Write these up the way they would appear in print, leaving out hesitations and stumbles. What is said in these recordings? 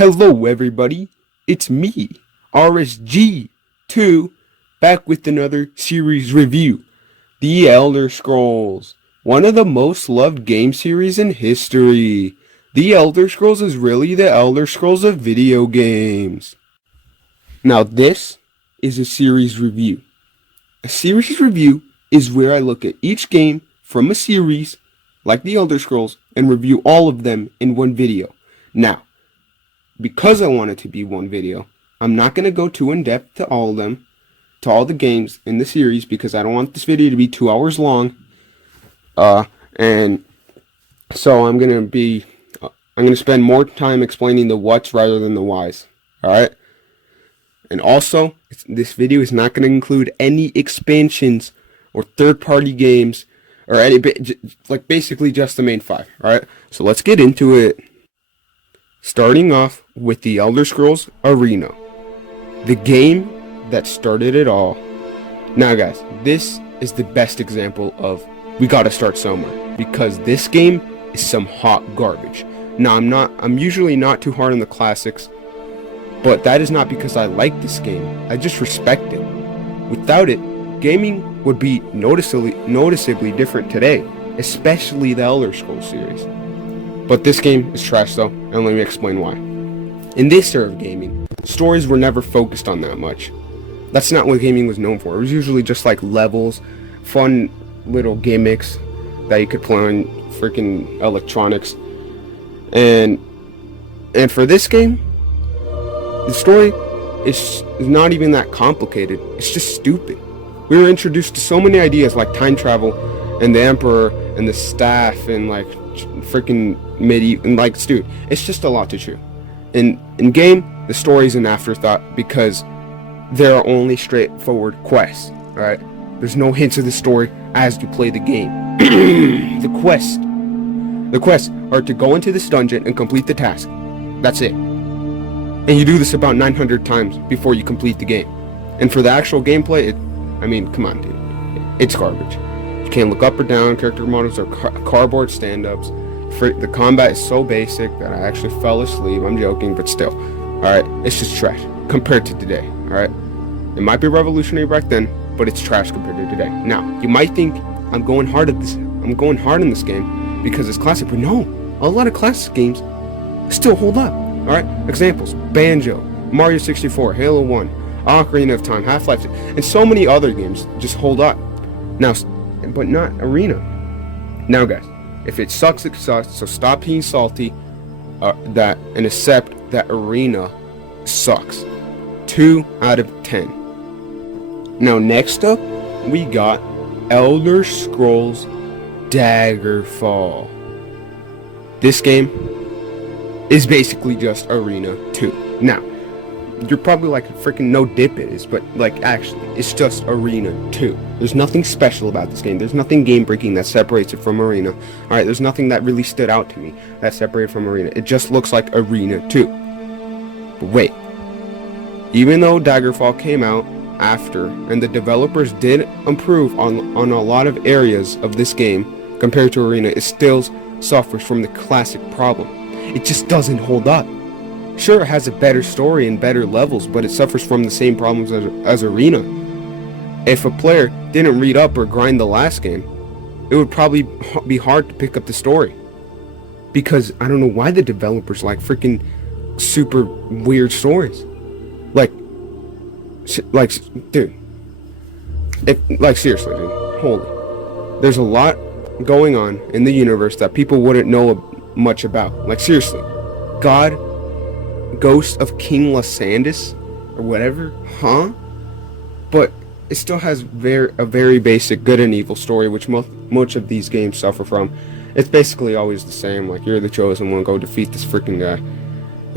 Hello everybody, it's me, RSG2, back with another series review. The Elder Scrolls, one of the most loved game series in history. The Elder Scrolls is really the Elder Scrolls of video games. Now this is a series review. A series review is where I look at each game from a series, like the Elder Scrolls, and review all of them in one video. Now, because I want it to be one video, I'm not going to go too in-depth to all of them, to all the games in the series, because I don't want this video to be 2 hours long. And so I'm going to spend more time explaining the whats rather than the whys. Alright? And also, this video is not going to include any expansions or third-party games, or any, like basically just the main 5. Alright? So let's get into it. Starting off with the Elder Scrolls Arena, the game that started it all. Now guys, this is the best example of we gotta start somewhere, because this game is some hot garbage. Now I'm usually not too hard on the classics, but that is not because I like this game, I just respect it. Without it, gaming would be noticeably different today, especially the Elder Scrolls series. But this game is trash though, and let me explain why. In this era of gaming, stories were never focused on that much. That's not what gaming was known for. It was usually just like levels, fun little gimmicks that you could play on freaking electronics. And for this game, the story is not even that complicated. It's just stupid. We were introduced to so many ideas like time travel and the Emperor and the staff and like freaking medieval, and like, dude, it's just a lot to chew. In game, the story's an afterthought because there are only straightforward quests. Alright, there's no hints of the story as you play the game. The quests are to go into this dungeon and complete the task. That's it. And you do this about 900 times before you complete the game. And for the actual gameplay, I mean, come on, dude, it's garbage. You can't look up or down. Character models are cardboard stand-ups. The combat is so basic that I actually fell asleep. I'm joking, but still. Alright, it's just trash compared to today. Alright, it might be revolutionary back then, but it's trash compared to today. Now, you might think I'm going hard in this game because it's classic, but no, a lot of classic games still hold up. Alright, examples: Banjo, Mario 64, Halo 1, Ocarina of Time, Half-Life, and so many other games just hold up. Now, but not Arena. Now, guys, if it sucks, it sucks. So stop being salty, and accept that Arena sucks. 2 out of 10. Now, next up, we got Elder Scrolls Daggerfall. This game is basically just Arena 2. Now, you're probably like, freaking no dip it is, but like, actually, it's just Arena 2. There's nothing special about this game. There's nothing game breaking that separates it from Arena. Alright, there's nothing that really stood out to me that separated from Arena. It just looks like Arena 2. But wait, even though Daggerfall came out after, and the developers did improve on a lot of areas of this game compared to Arena, it still suffers from the classic problem. It just doesn't hold up. Sure, it has a better story and better levels, but it suffers from the same problems as Arena. If a player didn't read up or grind the last game, it would probably be hard to pick up the story. Because I don't know why the developers like freaking super weird stories. Like, dude. Seriously, dude. Holy. There's a lot going on in the universe that people wouldn't know much about. Like, seriously. Ghost of King Lysandus or whatever, huh? But it still has a very basic good and evil story, which much of these games suffer from. It's basically always the same, like, you're the chosen one, go defeat this freaking guy.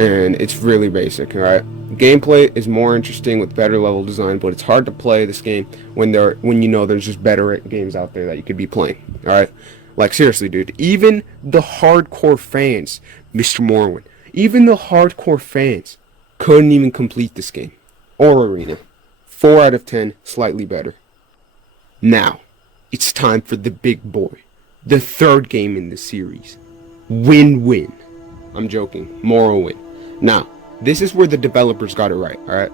And it's really basic, alright? Gameplay is more interesting with better level design, but it's hard to play this game when you know there's just better games out there that you could be playing, alright? Like, seriously, dude, even the hardcore fans, Mr. Morrowind, even the hardcore fans couldn't even complete this game. Or Arena. 4 out of 10, slightly better. Now, it's time for the big boy. The third game in the series. Win-win. I'm joking. Morrowind. Now, This is where the developers got it right, alright?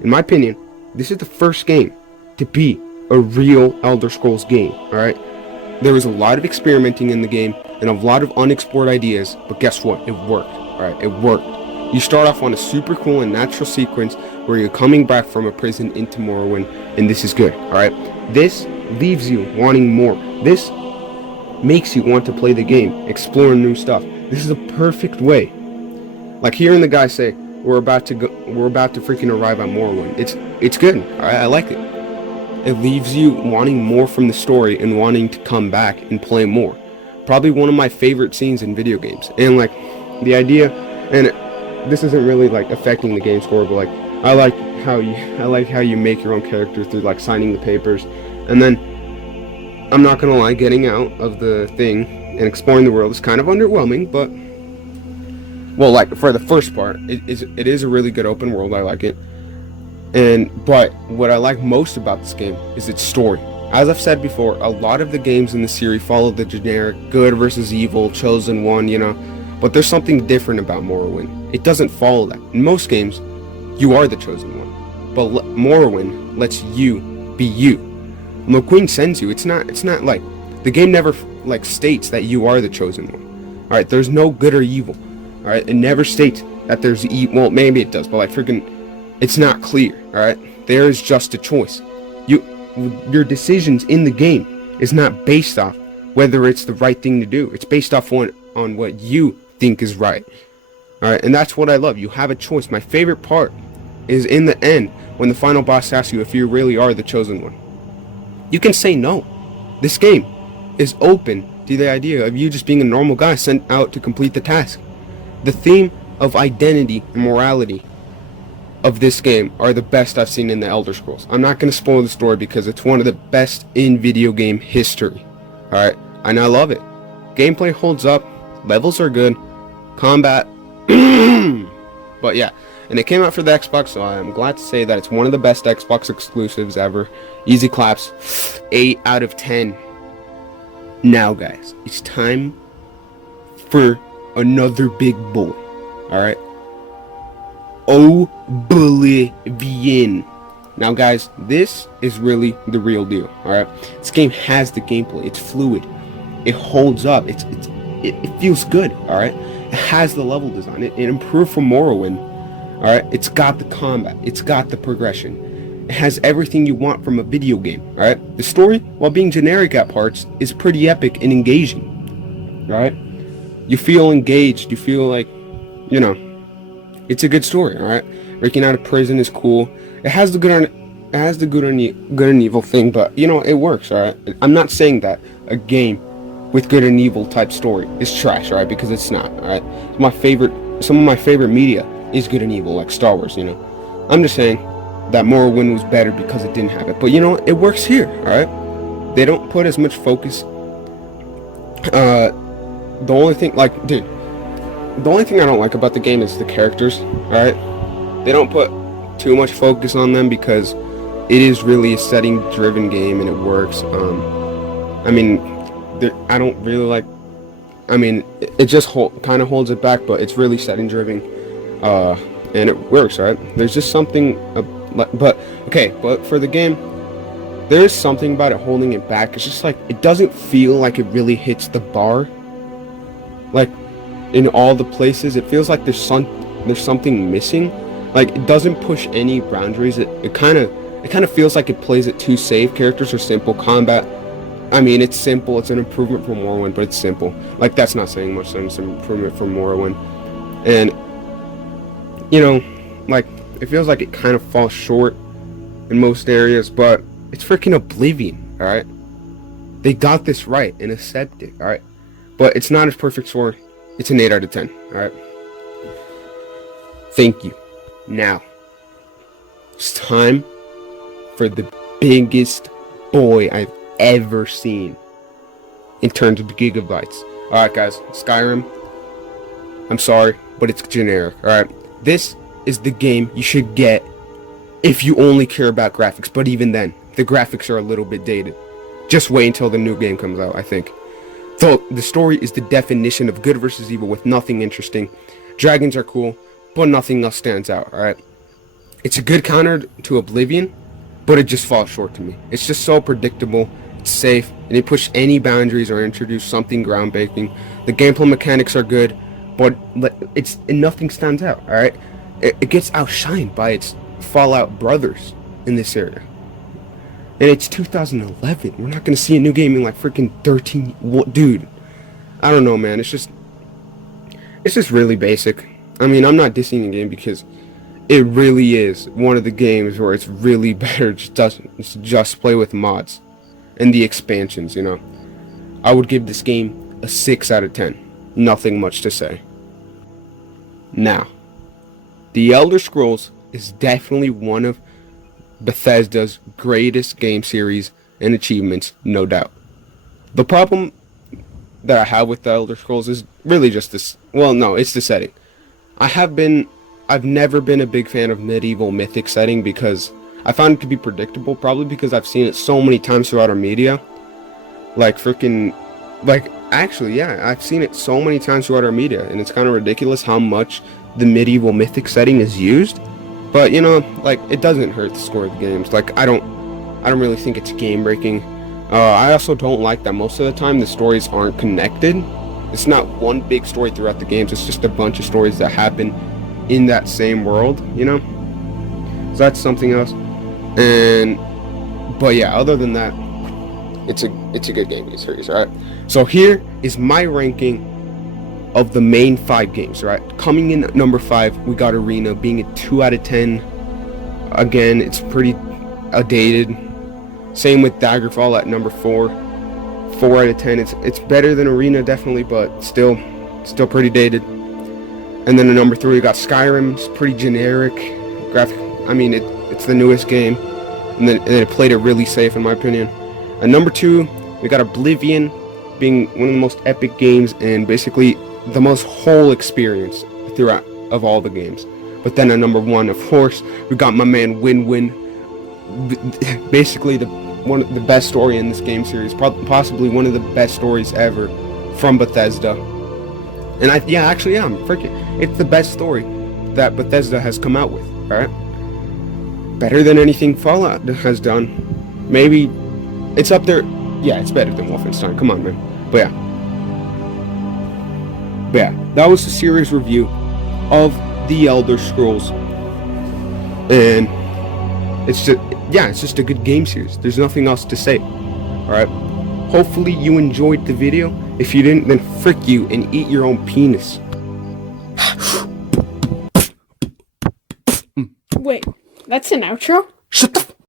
In my opinion, this is the first game to be a real Elder Scrolls game, alright? There was a lot of experimenting in the game and a lot of unexplored ideas, but guess what? It worked, alright? It worked. You start off on a super cool and natural sequence where you're coming back from a prison into Morrowind, and this is good, alright? This leaves you wanting more. This makes you want to play the game, explore new stuff. This is a perfect way. Like hearing the guy say, we're about to freaking arrive at Morrowind. It's good, alright? I like it. It leaves you wanting more from the story and wanting to come back and play more. Probably one of my favorite scenes in video games. And like the idea, and this isn't really like affecting the game score, but like I like how you make your own character through like signing the papers. And then I'm not gonna lie, getting out of the thing and exploring the world is kind of underwhelming, but well, like for the first part, it is a really good open world. I like it. But what I like most about this game is its story. As I've said before, a lot of the games in the series follow the generic good versus evil, chosen one, you know, but there's something different about Morrowind. It doesn't follow that. In most games, you are the chosen one, but Morrowind lets you be you. When the Queen sends you, it's not like the game never like states that you are the chosen one. All right, there's no good or evil. All right, it never states that there's evil. Well, maybe it does, but like freaking, it's not clear. All right, there is just a choice. Your decisions in the game is not based off whether it's the right thing to do. It's based off on what you think is right. All right, and that's what I love. You have a choice. My favorite part is in the end when the final boss asks you if you really are the chosen one. You can say no. This game is open to the idea of you just being a normal guy sent out to complete the task. The theme of identity and morality of this game are the best I've seen in the Elder Scrolls. I'm not going to spoil the story because it's one of the best in video game history. Alright, and I love it. Gameplay holds up, levels are good, combat, but yeah, and it came out for the Xbox, so I'm glad to say that it's one of the best Xbox exclusives ever. Easy claps, 8 out of 10. Now guys, it's time for another big boy, alright? Oblivion. Now guys, this is really the real deal, alright? This game has the gameplay, it's fluid, it holds up, it feels good, alright? It has the level design, it improved from Morrowind, alright? It's got the combat, it's got the progression, it has everything you want from a video game, alright? The story, while being generic at parts, is pretty epic and engaging, alright? You feel engaged, you feel like, you know, it's a good story, alright? Breaking out of prison is cool. It has the good and evil thing, but you know, it works, alright? I'm not saying that a game with good and evil type story is trash, alright? Because it's not, alright? Some of my favorite media is good and evil, like Star Wars, you know? I'm just saying that Morrowind was better because it didn't have it. But you know, it works here, alright? They don't put as much focus. The only thing, like, dude, the only thing I don't like about the game is the characters, alright? They don't put too much focus on them because it is really a setting-driven game and it works. I mean, I don't really like, I mean, it just kind of holds it back, but it's really setting-driven, and it works, right? There's just something, but for the game, there is something about it holding it back. It's just like, it doesn't feel like it really hits the bar. Like, in all the places, it feels like there's something missing. Like, it doesn't push any boundaries. It kind of feels like it plays it too safe. Characters are simple. Combat, I mean, it's simple. It's an improvement from Morrowind, but it's simple. Like, that's not saying much. It's an improvement from Morrowind. And, you know, like, it feels like it kind of falls short in most areas, but it's freaking Oblivion, alright? They got this right and accept it, alright? But it's not as perfect for. It's an 8 out of 10, alright? Thank you. Now, it's time for the biggest boy I've ever seen in terms of gigabytes. Alright guys, Skyrim, I'm sorry, but it's generic, alright? This is the game you should get if you only care about graphics, but even then, the graphics are a little bit dated. Just wait until the new game comes out, I think. So, the story is the definition of good versus evil with nothing interesting. Dragons are cool, but nothing else stands out, alright? It's a good counter to Oblivion, but it just falls short to me. It's just so predictable, it's safe, and it push any boundaries or introduce something groundbreaking. The gameplay mechanics are good, but nothing stands out, alright? It gets outshined by its Fallout brothers in this area. And it's 2011. We're not going to see a new game in like freaking 13. Dude, I don't know, man. It's just really basic. I mean, I'm not dissing the game because it really is one of the games where it's really better just play with mods and the expansions, you know. I would give this game a 6 out of 10. Nothing much to say. Now, The Elder Scrolls is definitely one of Bethesda's greatest game series and achievements, no doubt. The problem that I have with The Elder Scrolls is really just this. Well, no, it's the setting. I've never been a big fan of medieval mythic setting because I found it to be predictable, probably because I've seen it so many times throughout our media. Actually, yeah, I've seen it so many times throughout our media, and it's kind of ridiculous how much the medieval mythic setting is used. But, you know, like, it doesn't hurt the score of the games. Like, I don't really think it's game-breaking. I also don't like that most of the time the stories aren't connected. It's not one big story throughout the games. It's just a bunch of stories that happen in that same world, you know? So that's something else. But yeah, other than that, it's a good gaming series, alright? So here is my ranking of the main 5 games, right? Coming in at number 5, we got Arena, being a 2 out of 10. Again, it's pretty dated. Same with Daggerfall at number 4. 4 out of 10. It's better than Arena, definitely, but still pretty dated. And then at number 3, we got Skyrim. It's pretty generic. I mean, it's the newest game. And then it played it really safe, in my opinion. At number 2, we got Oblivion, being one of the most epic games and basically the most whole experience throughout of all the games. But then at number 1, of course, we got my man Win-Win. Basically one of the best story in this game series, possibly one of the best stories ever from Bethesda. And it's the best story that Bethesda has come out with, alright? Better than anything Fallout has done. Maybe it's up there. Yeah, it's better than Wolfenstein. Come on, man. But yeah, that was the series review of The Elder Scrolls. And it's just a good game series. There's nothing else to say. Alright? Hopefully you enjoyed the video. If you didn't, then frick you and eat your own penis. Wait, that's an outro? Shut the